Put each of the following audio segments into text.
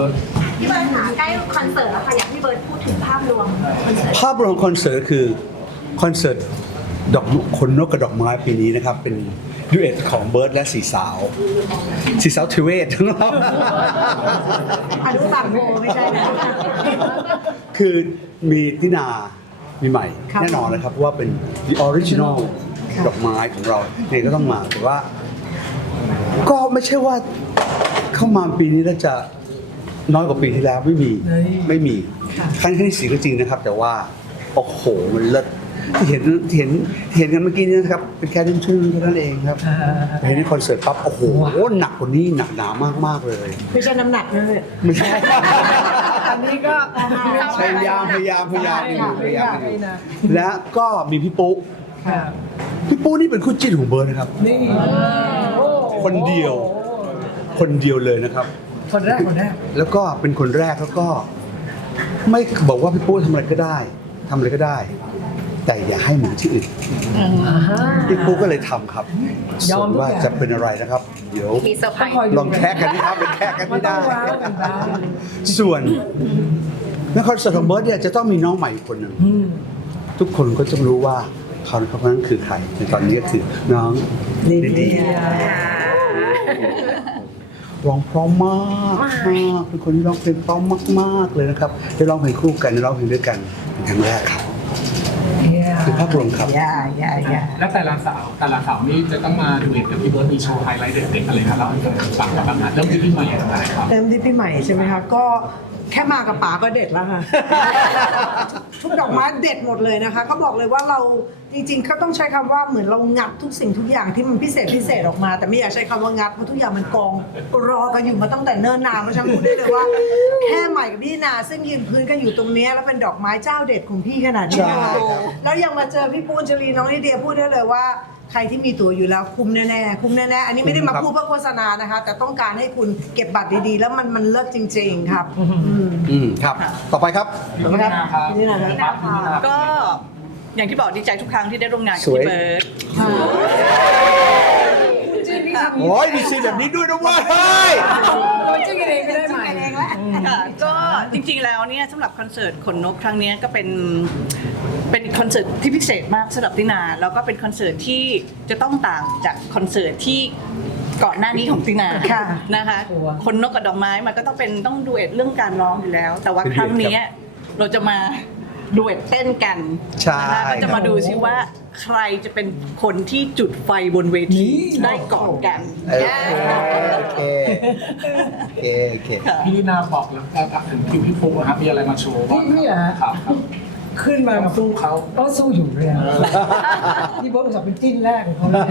บิร์ดพี่เบิร์ดค่ะใกล้คอนเสิร์ตแล้วค่ะอยากให้พี่เบิร์ดพูดถึงภาพรวมคอนเสิร์ตภาพรวมคอนเสิร์ตคือคอนเสิร์ตดอกคนนกกระดอกไม้ปีนี้นะครับ เป็นดูเอทของเบิร์ดและสีสาวสีสาวทเวศทั้งเราอนุสามโมไม่ใช่นะ คือมีตินา มีใหม่ครับแน่นอนนะครับว่าเป็น the original ครับดอกไม้ของเราเนี่ยก็ต้องมาแต่ว่า ก็ไม่ใช่ว่าเข้ามาปีนี้แล้วจะ น้อยกว่าปีที่แล้วไม่มีไม่มีครั้งที่สี่ก็จริงนะครับ แต่ว่าโอ้โหมันเลิศที่เห็นที่เห็นที่เห็นกันเมื่อกี้นี้นะครับเป็นแค่ชื่อๆเท่านั้นเองครับแต่เห็นในคอนเสิร์ตปั๊บโอ้โหหนักกว่านี้หนักหนามากๆเลยไม่ใช่น้ำหนักนะเลยไม่ใช่ อันนี้ก็พยายามพยายามพยายามอยู่พยายามไม่อยู่นะและก็มีพี่ปุ๊ค่ะ พี่ปุ๊นี่เป็นคู่จิ้นของเบิร์ดนะครับ นี่โอ้คนเดียว คนเดียวเลยนะครับ คนแรกคนแรก แล้วก็เป็นคนแรกแล้วก็ ไม่บอกว่าพี่ปุ๊ทำอะไรก็ได้ทำอะไรก็ได้ แต่อย่าให้เหมือนที่อื่นอ่าฮะพี่ปุ๊ก็เลยทำครับยอส่วมนทุกว่าอย่าง จะเป็นอะไรนะครับ เดี๋ยวมีเซอร์ไพรต้องส์คอยดูลองแค่กันนะครับเป็นแค่กันมันไม่ต้อได้ งว้าวกันบ้างส่วนในคอนเสิร์ตของเบิร์ดเนี่ยจะต้องมีน้องใหม่อีกคนหนึ่ง อืมทุกคนก็จะรู้ว่าเขาคนนั้นคือใครในตอนนี้ก็คือน้องลิเดีย ร้องเพร้อมมากมากเป็นคนที่ร้องเพลงเพร้อมมาก ๆ เลยนะครับ ได้ร้องเพลงคู่กันได้ร้องเพลงด้วยกันเป็นครั้งแรกครับคือภาพรวมครับอย่าอย่าอย่าแล้วแต่ละสาวแต่ละสาวนี่จะต้องมาดูเอกกับพี่เบิร์ดมีโชว์ไฮไลท์เด็ดๆอะไรครับเราให้ฟังกันบ้างนะเริ่มที่พี่ใหม่ก่อนนะครับเต็มที่พี่ใหม่ใช่ไหมคะก็ แค่มากับป๋าก็เด็ดแล้วค่ะ ทุกดอกไม้เด็ดหมดเลยนะคะเขาบอกเลยว่าเราจริงๆเขาต้องใช้คำว่าเหมือนเรางัดทุกสิ่งทุกอย่างที่มันพิเศษพิเศษออกมา แต่ไม่อยากใช้คำว่างัดเพราะทุกอย่างมันกองรอกันอยู่มาตั้งแต่เนิ่นนานเพราะฉะนันพูดได้เลยว่า แค่ใหม่กับพี่นาซึ่งยืนพื้นกันอยู่ตรงเนี้ยแล้วเป็นดอกไม้เจ้าเด็ดของพี่ขนาดนี้ใช่นะคะครับ แล้วยังมาเจอพี่ปูนชลีน้องลิเดียพูดได้เลยว่า ใครที่มีตั๋วอยู่แล้วคุ้มแน่ๆคุ้มแน่ๆอันนี้ไม่ได้มาพูดเพื่อโฆษณานะคะ แต่ต้องการให้คุณเก็บบัตรดีๆ แล้วมันมันเลิศจริง ๆ ครับอืมอืมครับ ต่อไปครับ พี่นาครับนี่นะพี่นาครับก็อย่างที่บอกดีใจทุกครั้งที่ได้ร่วมงานกับสวย พี่เบิร์ดจริงพี่ทำโอ้ยมีซีนแบบนี้ด้วยนะเว้ยเฮ้ยตัวจริงกันเองไม่ได้ใหม่ค่ะก็จริงๆแล้วเนี่ยสำหรับคอนเสิร์ตขนนกครั้งเนี้ยก็เป็น เป็นคอนเสิร์ตที่พิเศษมากสำหรับตินาแล้วก็เป็นคอนเสิร์ตที่จะต้องต่างจากคอนเสิร์ตที่ก่อนหน้านี้ของตินาค่ะนะคะตัวคนนกกับดอกไม้มันก็ต้องเป็นต้องดูเอทเรื่องการร้องอยู่แล้ว แต่ว่าเป็นครั้ง duet เนี้ยเราจะมาดูเอทเต้นกันใช่นะคะก็จะมาดูซิว่าใครจะเป็นคนที่จุดไฟบนเวทีได้ก่อนกันโอเคโอเคโอเคพี่นาบอกแล้วครับถึงคิวพี่ฟุกนะครับมีอะไรมาโชว์บ้างพี่เหรอครับครับ ขึ้นมามาสู้เขาก็สู้อยู่เลยอะพี่เบิร์ดเป็นจิ้นแรกของเขาเลย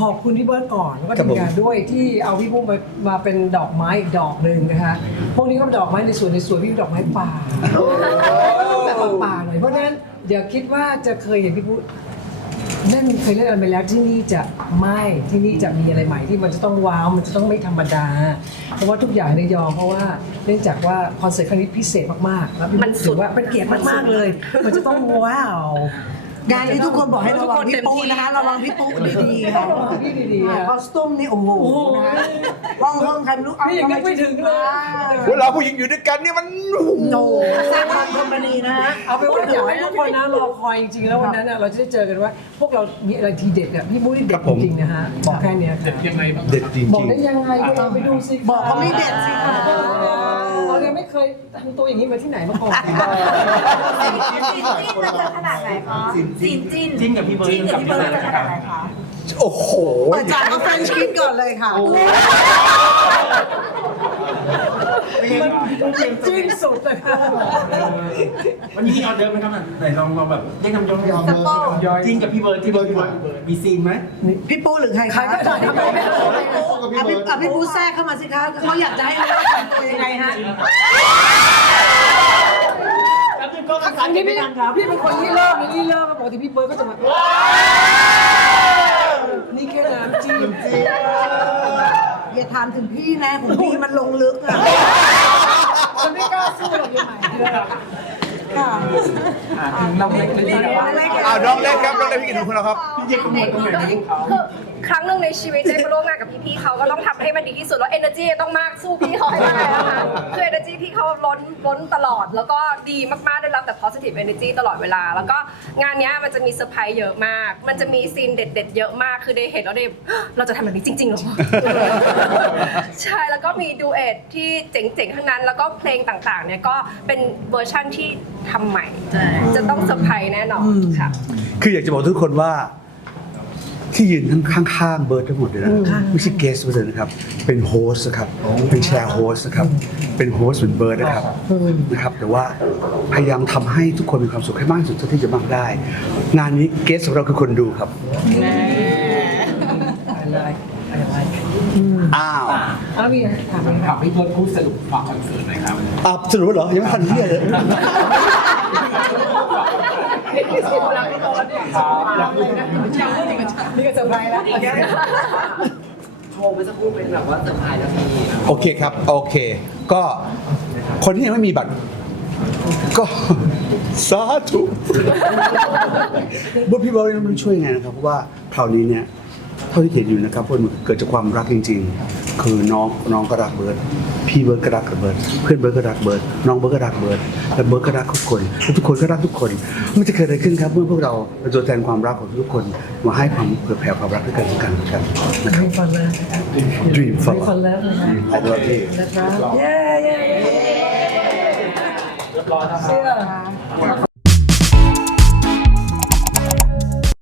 ขอบคุณพี่เบิร์ดก่อนแล้วก็ครับผมทีมงานด้วยที่เอาพี่พุ่มมามาเป็นดอกไม้อีกดอกหนึ่งนะคะพวกนี้ก็เป็นดอกไม้ในสวนในสวนพี่เป็นดอกไม้ป่า แบบป่าๆหน่อยเพราะฉะนั้นอย่าคิดว่าจะเคยเห็นพี่พุ่ม เล่นเคยเล่นอะไรไปแล้วที่นี่จะไม่ที่นี่จะมีอะไรใหม่ที่มันจะต้องว้าวมันจะต้องไม่ธรรมดา เพราะว่าทุกอย่างในยยอมเพราะว่าเนื่องจากว่าคอนเสิร์ตครั้งนี้พิเศษมากๆแล้วพี่มันสุถืดอว่าเป็นเกียรติมากๆเลย มันจะต้องว้าว งานนี้ทุกคนบอกให้ระวังพี่ปูนะคะระวังพี่ปูดีๆค่ะระวังพี่ดีๆอะคอสตูมนี่โอ้โหนะคะห้องห้องใครไม่รู้เอานี่ยังนึกไม่ถึงเลย เวลาผู้หญิงอยู่ด้วยกันเนี่ยมันโนสร้างความคอมพานีนะฮะเอาเป็นว่าอยากให้ทุกคนนะรอคอยจริงๆแล้ววันนั้นน่ะเราจะได้เจอกันว่า พวกเรามีอะไรทีเด็ดอะพี่มุ้ยเด็ดจริงๆนะฮะบอกแค่เนี้ยเด็ค่ะดยังไงบ้างเด็ดจริงบอกได้ยังไงก็ลองไปดูสิบอกเขาไม่เด็ดสิคะ เรายังไม่เคยทำตัวอย่างนี้มาที่ไหนมาก่อนซีนจิ้นมันจะขนาดไหนคะซีนจิ้นจิ้นกับพี่เบิร์ดจิ้นกับพี่เบิร์ดจะขนาดไหนคะๆโอ้โหเปิดจากก็เฟรนช์คิดก่อนเลยค่ะจริงสุดเลยค่ะวันนี้มีออเดอร์ไหมครับไหนลองลองแบบเรียกน้ำย่อยสปอร์จริงกับพี่เบิร์ดที่เบิร์ดพี่เบิร์ดมีซีนไหมพี่ปูหรือใครใครคะก็ได้ทำไมไม่ได้อะพี่อะพี่ปูแทรกเข้ามาสิคะเขาอยากจะให้รู้ว่าทำตัวยังไงฮะอันนี้พี่พี่เป็นคนที่เริ่มนี่เริ่มปกติพี่เบิร์ดก็จะมานี่แค่น้ำจิ้มอย่าถามถึงพี่นะของพี่มันลงลึกอะฉันไม่กล้าสู้หรอกยังไงค่ะถึงเราเล็กเลยอ้าวน้องเล็กครับน้องเล็กพี่กินของเราครับพี่เย็กขโมยตรงไหนของเขา คือครั้งหนึ่งในชีวิตได้มาร่วมงานกับพี่ๆเขาก็ต้องทำให้มันดีที่สุดแล้ว energy ต้องมากสู้พี่เขาให้ได้นะคะคือ energy พี่เขาล้นล้นตลอด แล้วก็ดีมากๆได้รับแต่ positive energy ตลอดเวลา แล้วก็งานเนี้ยมันจะมีเซอร์ไพรส์เยอะมาก มันจะมีซีนเด็ด ๆ เยอะมากคือได้เห็นแล้วได้เราจะทำแบบนี้จริงๆเหรอ ใช่แล้วก็มีดูเอทที่เจ๋งๆทั้งนั้น แล้วก็เพลงต่างๆเนี่ยก็เป็นเวอร์ชั่นที่ทำใหม่ จะต้องเซอร์ไพรส์แน่นอนค่ะ คืออยากจะบอกทุกคนว่า ที่ยืนข้างข้างๆเบิร์ดทั้งหมดเลยนะไม่ใช่เกสต์เลยนะครับ เป็นโฮสต์นะครับ เป็นแชร์โฮสต์นะครับ เป็นโฮสต์เหมือนเบิร์ดนะครับนะครับ แต่ว่าพยายามทำให้ทุกคนมีความสุขให้มากที่สุดเท่าที่จะมากได้ งานนี้เกสต์ของเราคือคนดูครับอ้าวเอามีถามไหมถามพี่เบิร์ดพูดสรุปฝากคอนเสิร์ตหน่อยครับอะสรุปแล้วเหรอยังไม่ทันที่เลย นี่ก็เซอร์ไพรส์แล้วโชว์เมื่อสักครู่เป็นแบบว่าเซอร์ไพรส์แล้วพี่โอเคครับ โอเค ก็คนที่ยังไม่มีบัตร ก็สาธุบุพพี่เบลยังไม่รู้ช่วยไงนะครับ เพราะว่าคราวนี้เนี่ย เท่าที่เห็นอยู่นะครับว่ามันเกิดจากความรักจริง ๆ คือน้องน้องก็รักเบิร์ดพี่เบิร์ดก็รักกับเบิร์ดเพื่อนเบิร์ดก็รักเบิร์ดน้องเบิร์ดก็รักเบิร์ดและเบิร์ดก็รักทุกคนและทุกคนก็รักทุกคนมันจะเกิดอะไรขึ้นครับ เมื่อพวกเราเป็นตัวแทนความรักของทุกคนมาให้ความเผื่อแผ่ความรักด้วยกันและกันครับนะครับมีฟันแล้ว Dream มี for ฟันแล้วนะคะ I love you นะครับ เย้เย้เย้เชื่อ